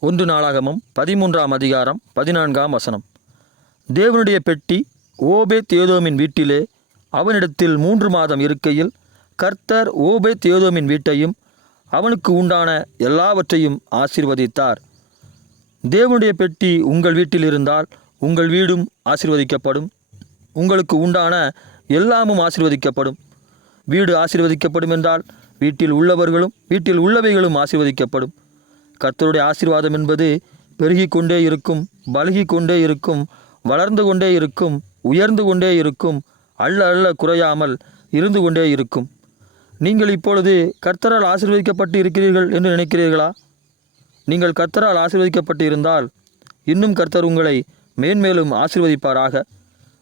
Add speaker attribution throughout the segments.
Speaker 1: ஒன்று நாளாகமும் பதிமூன்றாம் அதிகாரம் பதினான்காம் வசனம். தேவனுடைய பெட்டி ஓபே தேதோமின் வீட்டிலே அவனிடத்தில் மூன்று மாதம் இருக்கையில் கர்த்தர் ஓபே தேதோமின் வீட்டையும் அவனுக்கு உண்டான எல்லாவற்றையும் ஆசிர்வதித்தார். தேவனுடைய பெட்டி உங்கள் வீட்டில் இருந்தால் உங்கள் வீடும் ஆசீர்வதிக்கப்படும். உங்களுக்கு உண்டான எல்லாமும் ஆசிர்வதிக்கப்படும். வீடு ஆசிர்வதிக்கப்படும் என்றால் வீட்டில் உள்ளவர்களும் வீட்டில் உள்ளவைகளும் ஆசிர்வதிக்கப்படும். கர்த்தருடைய ஆசீர்வாதம் என்பது பெருகிக் கொண்டே இருக்கும் பலகி கொண்டே இருக்கும் வளர்ந்து கொண்டே இருக்கும் உயர்ந்து கொண்டே இருக்கும் அள்ள அள்ள குறையாமல் இருந்து கொண்டே இருக்கும். நீங்கள் இப்பொழுது கர்த்தரால் ஆசீர்வதிக்கப்பட்டு இருக்கிறீர்கள் என்று நினைக்கிறீர்களா? நீங்கள் கர்த்தரால் ஆசீர்வதிக்கப்பட்டு இருந்தால் இன்னும் கர்த்தர் உங்களை மேன்மேலும் ஆசிர்வதிப்பாராக.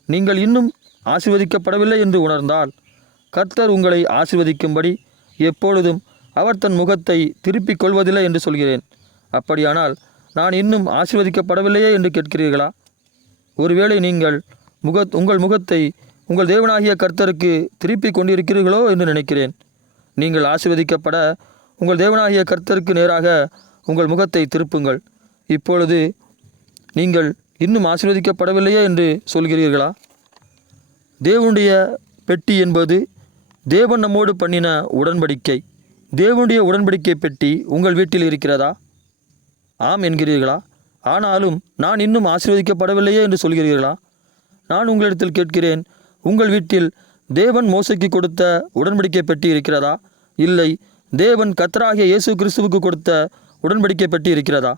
Speaker 1: நீங்கள் இன்னும் ஆசிர்வதிக்கப்படவில்லை என்று உணர்ந்தால் கர்த்தர் உங்களை ஆசீர்வதிக்கும்படி எப்பொழுதும் அவர் தன் முகத்தை திருப்பிக் கொள்வதில்லை என்று சொல்கிறேன். அப்படியானால் நான் இன்னும் ஆசீர்வதிக்கப்படவில்லையே என்று கேட்கிறீர்களா? ஒருவேளை நீங்கள் முக உங்கள் முகத்தை உங்கள் தேவனாகிய கர்த்தருக்கு திருப்பிக் கொண்டிருக்கிறீர்களோ என்று நினைக்கிறேன். நீங்கள் ஆசீர்வதிக்கப்பட உங்கள் தேவனாகிய கர்த்தருக்கு நேராக உங்கள் முகத்தை திருப்புங்கள். இப்பொழுது நீங்கள் இன்னும் ஆசீர்வதிக்கப்படவில்லையே என்று சொல்கிறீர்களா? தேவனுடைய பெட்டி என்பது தேவன் நம்மோடு பண்ணின உடன்படிக்கை. தேவனுடைய உடன்படிக்கை பெட்டி உங்கள் வீட்டில் இருக்கிறதா? ஆம் என்கிறீர்களா? ஆனாலும் நான் இன்னும் ஆசீர்வதிக்கப்படவில்லையே என்று சொல்கிறீர்களா? நான் உங்களிடத்தில் கேட்கிறேன் உங்கள் வீட்டில் தேவன் மோசைக்கு கொடுத்த உடன்படிக்கை பெட்டி இருக்கிறதா? இல்லை தேவன் கத்தராகிய இயேசு கிறிஸ்துவுக்கு கொடுத்த உடன்படிக்கை பெட்டி இருக்கிறதா?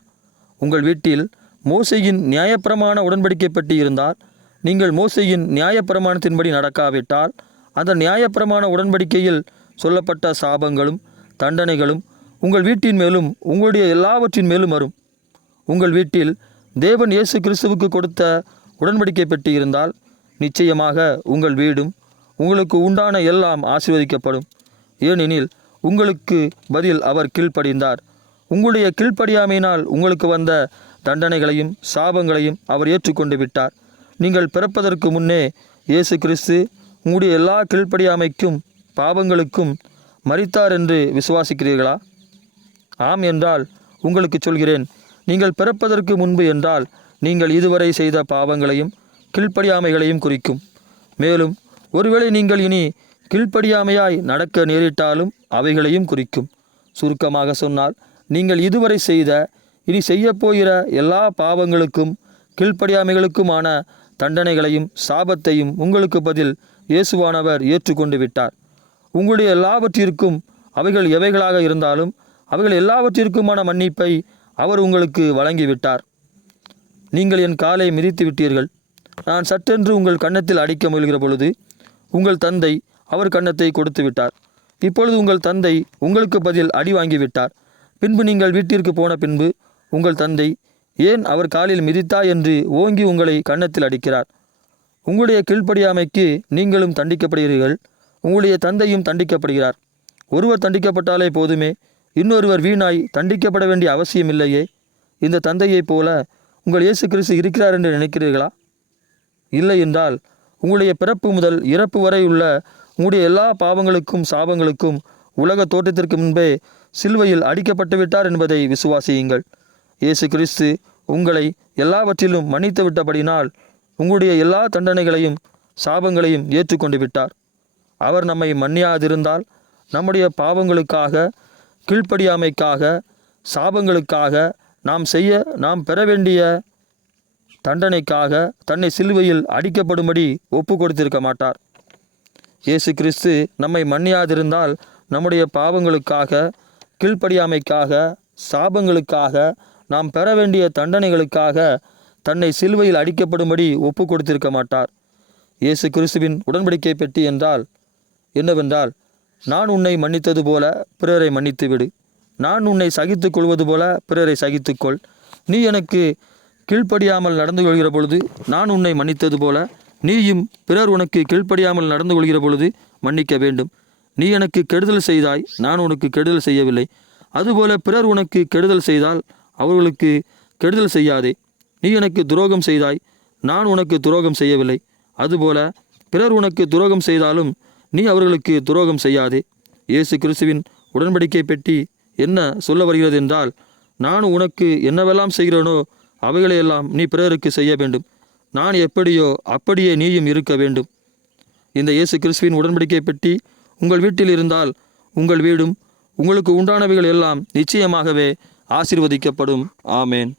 Speaker 1: உங்கள் வீட்டில் மோசையின் நியாயப்பிரமாண உடன்படிக்கை பெட்டி இருந்தால் நீங்கள் மோசையின் நியாயப்பிரமாணத்தின்படி நடக்காவிட்டால் அந்த நியாயப்பிரமாண உடன்படிக்கையில் சொல்லப்பட்ட சாபங்களும் தண்டனைகளும் உங்கள் வீட்டின் மேலும் உங்களுடைய எல்லாவற்றின் மேலும் வரும். உங்கள் வீட்டில் தேவன் இயேசு கிறிஸ்துவுக்கு கொடுத்த உடன்படிக்கை பெட்டி இருந்தால் நிச்சயமாக உங்கள் வீடும் உங்களுக்கு உண்டான எல்லாம் ஆசீர்வதிக்கப்படும். ஏனெனில் உங்களுக்கு பதில் அவர் கீழ்ப்படிந்தார். உங்களுடைய கீழ்ப்படியாமையினால் உங்களுக்கு வந்த தண்டனைகளையும் சாபங்களையும் அவர் ஏற்றுக்கொண்டு விட்டார். நீங்கள் பிறப்பதற்கு முன்னே இயேசு கிறிஸ்து உங்களுடைய எல்லா கீழ்ப்படியாமைக்கும் பாவங்களுக்கும் மறித்தார் என்று விசுவாசிக்கிறீர்களா? ஆம் என்றால் உங்களுக்கு சொல்கிறேன் நீங்கள் பிறப்பதற்கு முன்பு என்றால் நீங்கள் இதுவரை செய்த பாவங்களையும் கீழ்ப்படியாமைகளையும் குறிக்கும். மேலும் ஒருவேளை நீங்கள் இனி கீழ்ப்படியாமையாய் நடக்க நேரிட்டாலும் அவைகளையும் குறிக்கும். சுருக்கமாக சொன்னால் நீங்கள் இதுவரை செய்த இனி செய்யப்போகிற எல்லா பாவங்களுக்கும் கீழ்ப்படியாமைகளுக்குமான தண்டனைகளையும் சாபத்தையும் உங்களுக்கு பதில் இயேசுவானவர் ஏற்றுக்கொண்டு விட்டார். உங்களுடைய எல்லாவற்றிற்கும் அவைகள் எவைகளாக இருந்தாலும் அவைகள் எல்லாவற்றிற்குமான மன்னிப்பை அவர் உங்களுக்கு வழங்கிவிட்டார். நீங்கள் என் காலை மிதித்து விட்டீர்கள். நான் சட்டென்று உங்கள் கன்னத்தில் அடிக்க முயல்கிற பொழுது உங்கள் தந்தை அவர் கன்னத்தை கொடுத்து விட்டார். இப்பொழுது உங்கள் தந்தை உங்களுக்கு பதில் அடி வாங்கிவிட்டார் பின்பு நீங்கள் வீட்டிற்கு போன பின்பு உங்கள் தந்தை ஏன் அவர் காலில் மிதித்தா? என்று ஓங்கி உங்களை கன்னத்தில் அடிக்கிறார். உங்களுடைய கீழ்ப்படியாமைக்கு நீங்களும் தண்டிக்கப்படுகிறீர்கள். உங்களுடைய தந்தையும் தண்டிக்கப்படுகிறார். ஒருவர் தண்டிக்கப்பட்டாலே போதுமே இன்னொருவர் வீணாய் தண்டிக்கப்பட வேண்டிய அவசியமில்லையே இந்த தந்தையைப் போல உங்கள் இயேசு கிறிஸ்து இருக்கிறார் என்று நினைக்கிறீர்களா? இல்லை என்றால் உங்களுடைய பிறப்பு முதல் இறப்பு வரை உள்ள உங்களுடைய எல்லா பாவங்களுக்கும் சாபங்களுக்கும் உலக தோற்றத்திற்கு முன்பே சிலுவையில் அடிக்கப்பட்டு விட்டார் என்பதை விசுவாசியுங்கள். இயேசு கிறிஸ்து உங்களை எல்லாவற்றிலும் மன்னித்து விட்டபடினால் உங்களுடைய எல்லா தண்டனைகளையும் சாபங்களையும் ஏற்றுக்கொண்டு விட்டார். அவர் நம்மை மன்னியாதிருந்தால் நம்முடைய பாவங்களுக்காக கீழ்ப்படியாமைக்காக சாபங்களுக்காக நாம் செய்ய நாம் பெற வேண்டிய தண்டனைக்காக தன்னை சிலுவையில் அடிக்கப்படும்படி ஒப்பு கொடுத்திருக்க மாட்டார். இயேசு கிறிஸ்து நம்மை மன்னியாதிருந்தால் நம்முடைய பாவங்களுக்காக கீழ்ப்படியாமைக்காக சாபங்களுக்காக நாம் பெற வேண்டிய தண்டனைகளுக்காக தன்னை சிலுவையில் அடிக்கப்படும்படி ஒப்பு கொடுத்திருக்க மாட்டார். இயேசு கிறிஸ்துவின் உடன்படிக்கை பெட்டி என்றால் என்னவென்றால் நான் உன்னை மன்னித்தது போல பிறரை மன்னித்து விடு நான் உன்னை சகித்து கொள்வது போல பிறரை சகித்துக்கொள் நீ எனக்கு கீழ்ப்படியாமல் நடந்து கொள்கிற பொழுது நான் உன்னை மன்னித்தது போல நீயும் பிறர் உனக்கு கீழ்ப்படியாமல் நடந்து கொள்கிற பொழுது மன்னிக்க வேண்டும். நீ எனக்கு கெடுதல் செய்தாய் நான் உனக்கு கெடுதல் செய்யவில்லை. அதுபோல பிறர் உனக்கு கெடுதல் செய்தால் அவர்களுக்கு கெடுதல் செய்யாதே. நீ எனக்கு துரோகம் செய்தாய் நான் உனக்கு துரோகம் செய்யவில்லை. அதுபோல பிறர் உனக்கு துரோகம் செய்தாலும் நீ அவர்களுக்கு துரோகம் செய்யாதே. இயேசு கிறிஸ்துவின் உடன்படிக்கை பெட்டி என்ன சொல்ல வருகிறது என்றால் நான் உனக்கு என்னவெல்லாம் செய்கிறேனோ அவைகளையெல்லாம் நீ பிறருக்கு செய்ய வேண்டும். நான் எப்படியோ அப்படியே நீயும் இருக்க வேண்டும். இந்த இயேசு கிறிஸ்துவின் உடன்படிக்கை பெட்டி உங்கள் வீட்டில் இருந்தால் உங்கள் வீடும் உங்களுக்கு உண்டானவைகள் எல்லாம் நிச்சயமாகவே ஆசிர்வதிக்கப்படும். ஆமேன்.